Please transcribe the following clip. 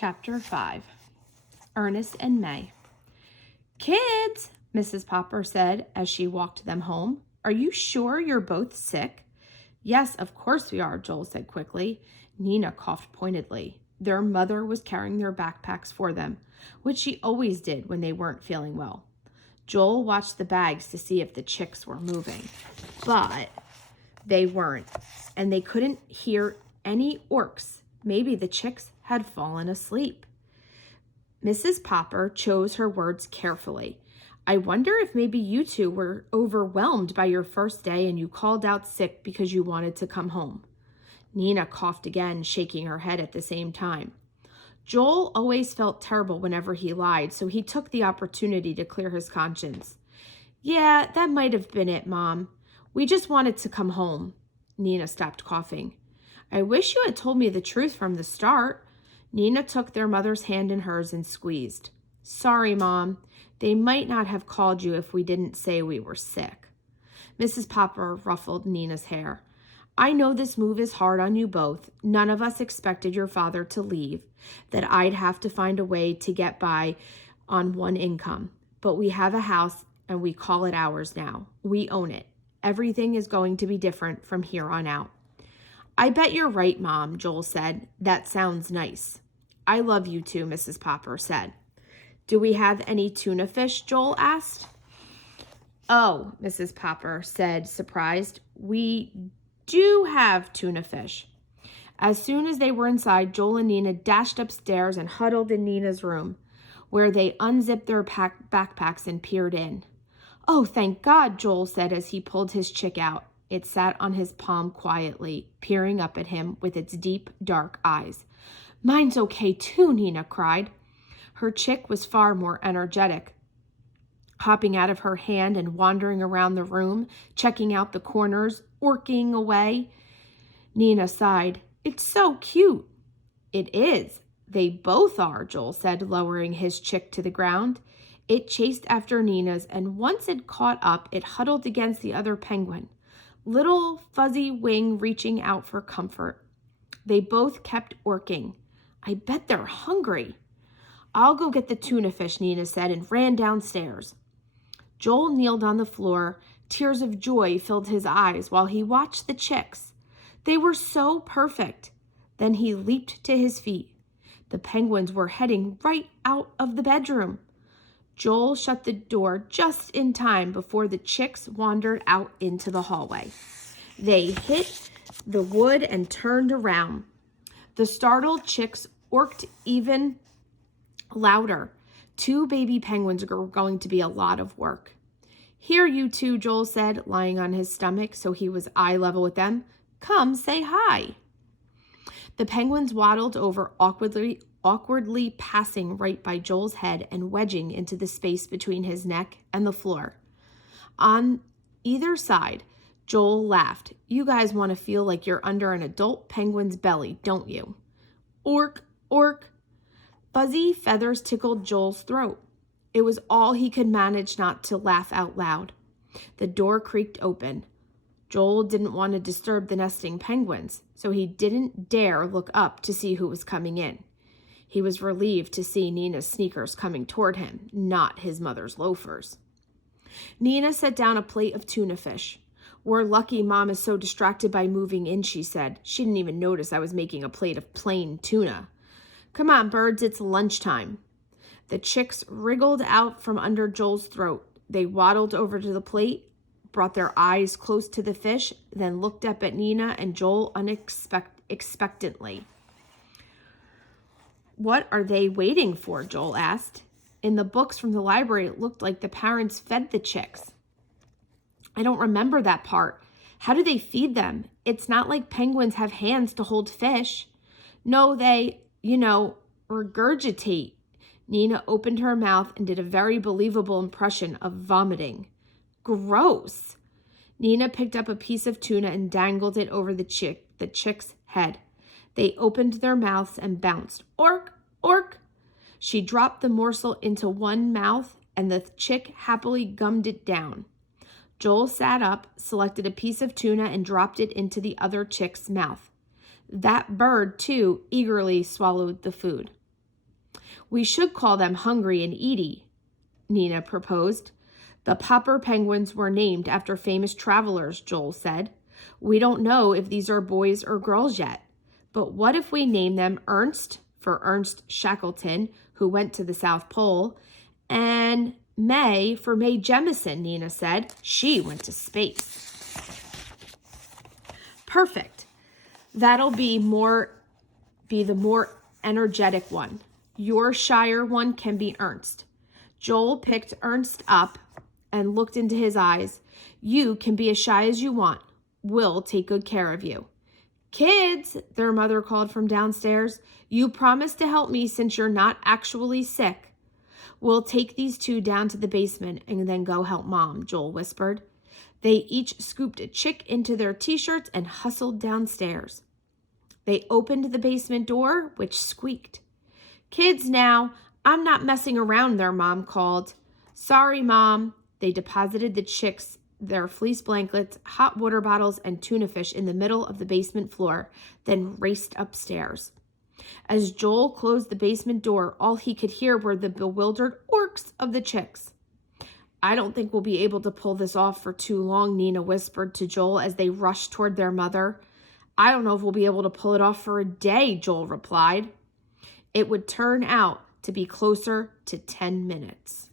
Chapter 5. Ernest and May. "Kids," Mrs. Popper said as she walked them home, "are you sure you're both sick?" "Yes, of course we are," Joel said quickly. Nina coughed pointedly. Their mother was carrying their backpacks for them, which she always did when they weren't feeling well. Joel watched the bags to see if the chicks were moving, but they weren't, and they couldn't hear any orcs. Maybe the chicks had fallen asleep. Mrs. Popper chose her words carefully. "I wonder if maybe you two were overwhelmed by your first day and you called out sick because you wanted to come home." Nina coughed again, shaking her head at the same time. Joel always felt terrible whenever he lied, so he took the opportunity to clear his conscience. "Yeah, that might have been it, Mom. We just wanted to come home." Nina stopped coughing. "I wish you had told me the truth from the start." Nina took their mother's hand in hers and squeezed. "Sorry, Mom. They might not have called you if we didn't say we were sick." Mrs. Popper ruffled Nina's hair. "I know this move is hard on you both. None of us expected your father to leave, that I'd have to find a way to get by on one income. But we have a house and we call it ours now. We own it. Everything is going to be different from here on out." "I bet you're right, Mom," Joel said. "That sounds nice." "I love you too," Mrs. Popper said. "Do we have any tuna fish?" Joel asked. "Oh," Mrs. Popper said, surprised. "We do have tuna fish." As soon as they were inside, Joel and Nina dashed upstairs and huddled in Nina's room, where they unzipped their backpacks and peered in. "Oh, thank God," Joel said as he pulled his chick out. It sat on his palm quietly, peering up at him with its deep, dark eyes. "Mine's okay too," Nina cried. Her chick was far more energetic, hopping out of her hand and wandering around the room, checking out the corners, orking away. Nina sighed. "It's so cute." "It is. They both are," Joel said, lowering his chick to the ground. It chased after Nina's, and once it caught up, it huddled against the other penguin, little fuzzy wing reaching out for comfort. They both kept orking. "I bet they're hungry." "I'll go get the tuna fish," Nina said, and ran downstairs. Joel kneeled on the floor. Tears of joy filled his eyes while he watched the chicks. They were so perfect. Then he leaped to his feet. The penguins were heading right out of the bedroom. Joel shut the door just in time before the chicks wandered out into the hallway. They hit the wood and turned around. The startled chicks orked even louder. 2 baby penguins were going to be a lot of work. "Here, you two," Joel said, lying on his stomach so he was eye level with them. "Come say hi." The penguins waddled over awkwardly passing right by Joel's head and wedging into the space between his neck and the floor. On either side, Joel laughed. "You guys want to feel like you're under an adult penguin's belly, don't you?" "Ork, ork." Fuzzy feathers tickled Joel's throat. It was all he could manage not to laugh out loud. The door creaked open. Joel didn't want to disturb the nesting penguins, so he didn't dare look up to see who was coming in. He was relieved to see Nina's sneakers coming toward him, not his mother's loafers. Nina set down a plate of tuna fish. "We're lucky Mom is so distracted by moving in," she said. "She didn't even notice I was making a plate of plain tuna. Come on, birds, it's lunchtime." The chicks wriggled out from under Joel's throat. They waddled over to the plate, brought their eyes close to the fish, then looked up at Nina and Joel expectantly. "What are they waiting for?" Joel asked. In the books from the library, it looked like the parents fed the chicks. "I don't remember that part. How do they feed them? It's not like penguins have hands to hold fish." "No, they, regurgitate." Nina opened her mouth and did a very believable impression of vomiting. "Gross." Nina picked up a piece of tuna and dangled it over the chick's head. They opened their mouths and bounced. "Ork, ork." She dropped the morsel into one mouth, and the chick happily gummed it down. Joel sat up, selected a piece of tuna, and dropped it into the other chick's mouth. That bird, too, eagerly swallowed the food. We should call them Hungry and Edie, Nina proposed. The Popper penguins were named after famous travelers, Joel said. We don't know if these are boys or girls yet. But what if we name them Ernst for Ernst Shackleton, who went to the South Pole, and May for Mae Jemison, Nina said. She went to space. Perfect. That'll be the more energetic one. Your shyer one can be Ernst. Joel picked Ernst up and looked into his eyes. You can be as shy as you want. We'll take good care of you. Kids, their mother called from downstairs, you promised to help me since you're not actually sick. We'll take these two down to the basement and then go help Mom, Joel whispered. They each scooped a chick into their t-shirts and hustled downstairs. They opened the basement door, which squeaked. Kids now, I'm not messing around, their mom called. Sorry, Mom. They deposited the chicks, their fleece blankets, hot water bottles, and tuna fish in the middle of the basement floor, then raced upstairs. As Joel closed the basement door, all he could hear were the bewildered orks of the chicks. I don't think we'll be able to pull this off for too long, Nina whispered to Joel as they rushed toward their mother. I don't know if we'll be able to pull it off for a day, Joel replied. It would turn out to be closer to 10 minutes.